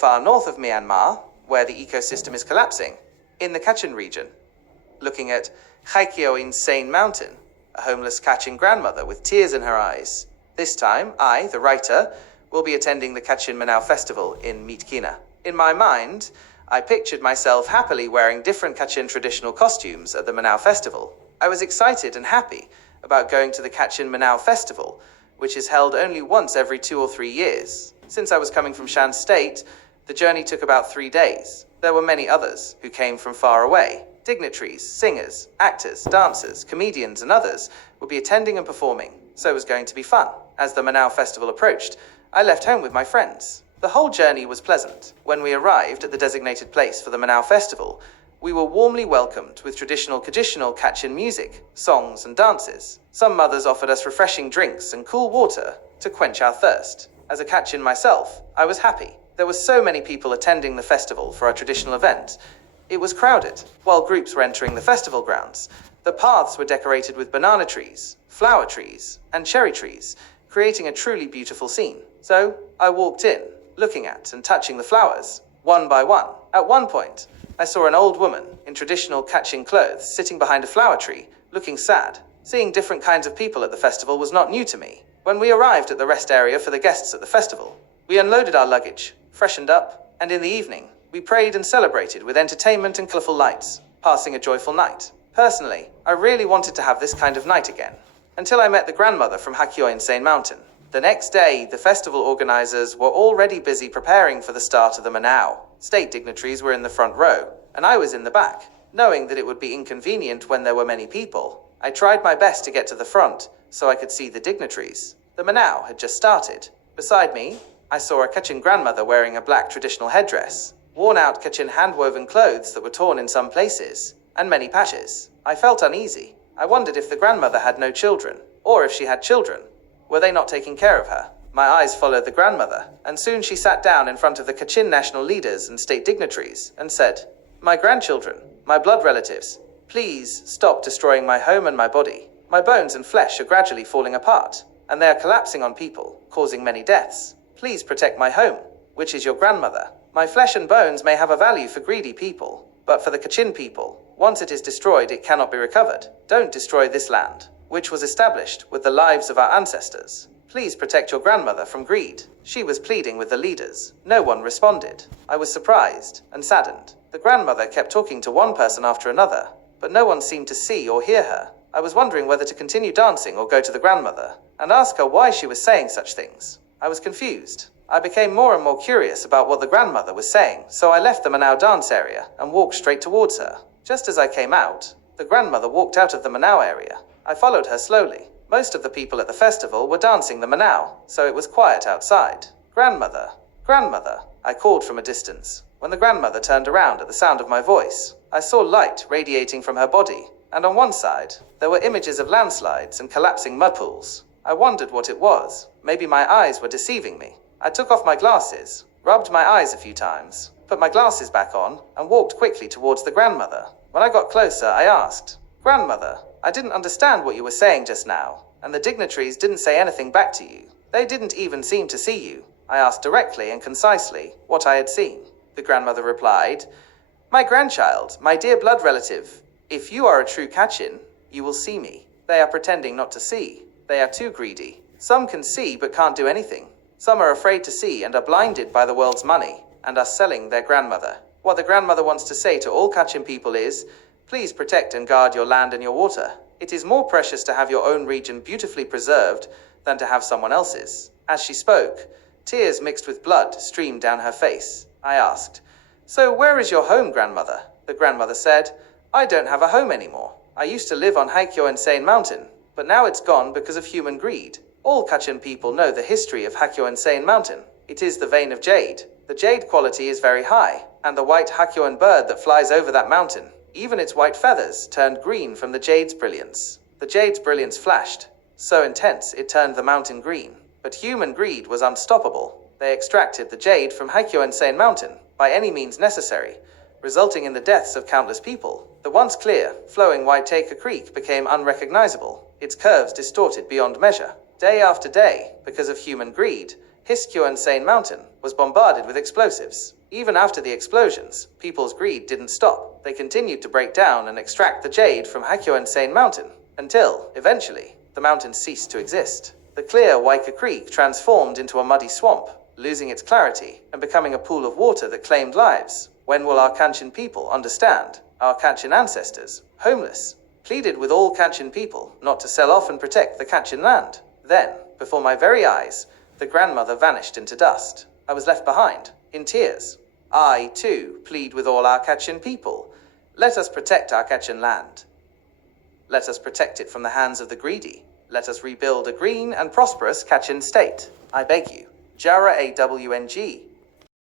far north of Myanmar, where the ecosystem is collapsing, in the Kachin region, looking at Hkyoin Sein Mountain, a homeless Kachin grandmother with tears in her eyes. This time, I, the writer, will be attending the Kachin Manao festival in Myitkyina. In my mind, I pictured myself happily wearing different Kachin traditional costumes at the Manao festival. I was excited and happy about going to the Kachin Manao festival, which is held only once every 2 or 3 years. Since I was coming from Shan State, the journey took about 3 days. There were many others who came from far away. Dignitaries, singers, actors, dancers, comedians, and others would be attending and performing, so it was going to be fun. As the Manao festival approached, I left home with my friends. The whole journey was pleasant. When we arrived at the designated place for the Manao festival, we were warmly welcomed with traditional Kachin music, songs, and dances. Some mothers offered us refreshing drinks and cool water to quench our thirst. As a Kachin myself, I was happy. There were so many people attending the festival for our traditional event. It was crowded. While groups were entering the festival grounds, the paths were decorated with banana trees, flower trees, and cherry trees, creating a truly beautiful scene. So, I walked in, looking at and touching the flowers, one by one. At one point, I saw an old woman in traditional Kachin clothes sitting behind a flower tree, looking sad. Seeing different kinds of people at the festival was not new to me. When we arrived at the rest area for the guests at the festival, we unloaded our luggage, freshened up, and in the evening, we prayed and celebrated with entertainment and colorful lights, passing a joyful night. Personally, I really wanted to have this kind of night again, until I met the grandmother from Hkyoin Sein Mountain. The next day, the festival organizers were already busy preparing for the start of the Manao. State dignitaries were in the front row, and I was in the back. Knowing that it would be inconvenient when there were many people, I tried my best to get to the front so I could see the dignitaries. The Manao had just started. Beside me, I saw a Kachin grandmother wearing a black traditional headdress, worn-out Kachin hand-woven clothes that were torn in some places, and many patches. I felt uneasy. I wondered if the grandmother had no children, or if she had children. Were they not taking care of her? My eyes followed the grandmother, and soon she sat down in front of the Kachin national leaders and state dignitaries and said, "My grandchildren, my blood relatives, please stop destroying my home and my body. My bones and flesh are gradually falling apart, and they are collapsing on people, causing many deaths. Please protect my home, which is your grandmother. My flesh and bones may have a value for greedy people, but for the Kachin people, once it is destroyed, it cannot be recovered. Don't destroy this land, which was established with the lives of our ancestors. Please protect your grandmother from greed." She was pleading with the leaders. No one responded. I was surprised and saddened. The grandmother kept talking to one person after another, but no one seemed to see or hear her. I was wondering whether to continue dancing or go to the grandmother and ask her why she was saying such things. I was confused. I became more and more curious about what the grandmother was saying, so I left the Manao dance area and walked straight towards her. Just as I came out, the grandmother walked out of the Manao area. I followed her slowly. Most of the people at the festival were dancing the Manao, so it was quiet outside. "Grandmother, grandmother," I called from a distance. When the grandmother turned around at the sound of my voice, I saw light radiating from her body, and on one side, there were images of landslides and collapsing mud pools. I wondered what it was. Maybe my eyes were deceiving me. I took off my glasses, rubbed my eyes a few times, put my glasses back on, and walked quickly towards the grandmother. When I got closer, I asked, "Grandmother, I didn't understand what you were saying just now, and the dignitaries didn't say anything back to you. They didn't even seem to see you." I asked directly and concisely what I had seen. The grandmother replied, "My grandchild, my dear blood relative, if you are a true Kachin, you will see me. They are pretending not to see. They are too greedy. Some can see but can't do anything. Some are afraid to see and are blinded by the world's money and are selling their grandmother." What the grandmother wants to say to all Kachin people is, please protect and guard your land and your water. It is more precious to have your own region beautifully preserved than to have someone else's. As she spoke, tears mixed with blood streamed down her face. I asked, "So where is your home, grandmother?" The grandmother said, "I don't have a home anymore. I used to live on Hkyoin Sein Mountain, but now it's gone because of human greed. All Kachin people know the history of Hkyoin Sein Mountain. It is the vein of jade. The jade quality is very high, and the white Hkyoin bird that flies over that mountain, even its white feathers turned green from the jade's brilliance. The jade's brilliance flashed, so intense it turned the mountain green. But human greed was unstoppable. They extracted the jade from Hkyoin Sein Mountain by any means necessary, resulting in the deaths of countless people. The once clear, flowing Waitaka Creek became unrecognizable, its curves distorted beyond measure. Day after day, because of human greed, Hkyoin Sein Mountain was bombarded with explosives. Even after the explosions, people's greed didn't stop. They continued to break down and extract the jade from Hkyoin Sein Mountain, until, eventually, the mountain ceased to exist. The clear Waika Creek transformed into a muddy swamp, losing its clarity and becoming a pool of water that claimed lives. When will our Kachin people understand? Our Kachin ancestors, homeless, pleaded with all Kachin people not to sell off and protect the Kachin land. Then, before my very eyes, the grandmother vanished into dust. I was left behind, in tears. I, too, plead with all our Kachin people. Let us protect our Kachin land. Let us protect it from the hands of the greedy. Let us rebuild a green and prosperous Kachin state. I beg you. Jara AWNG.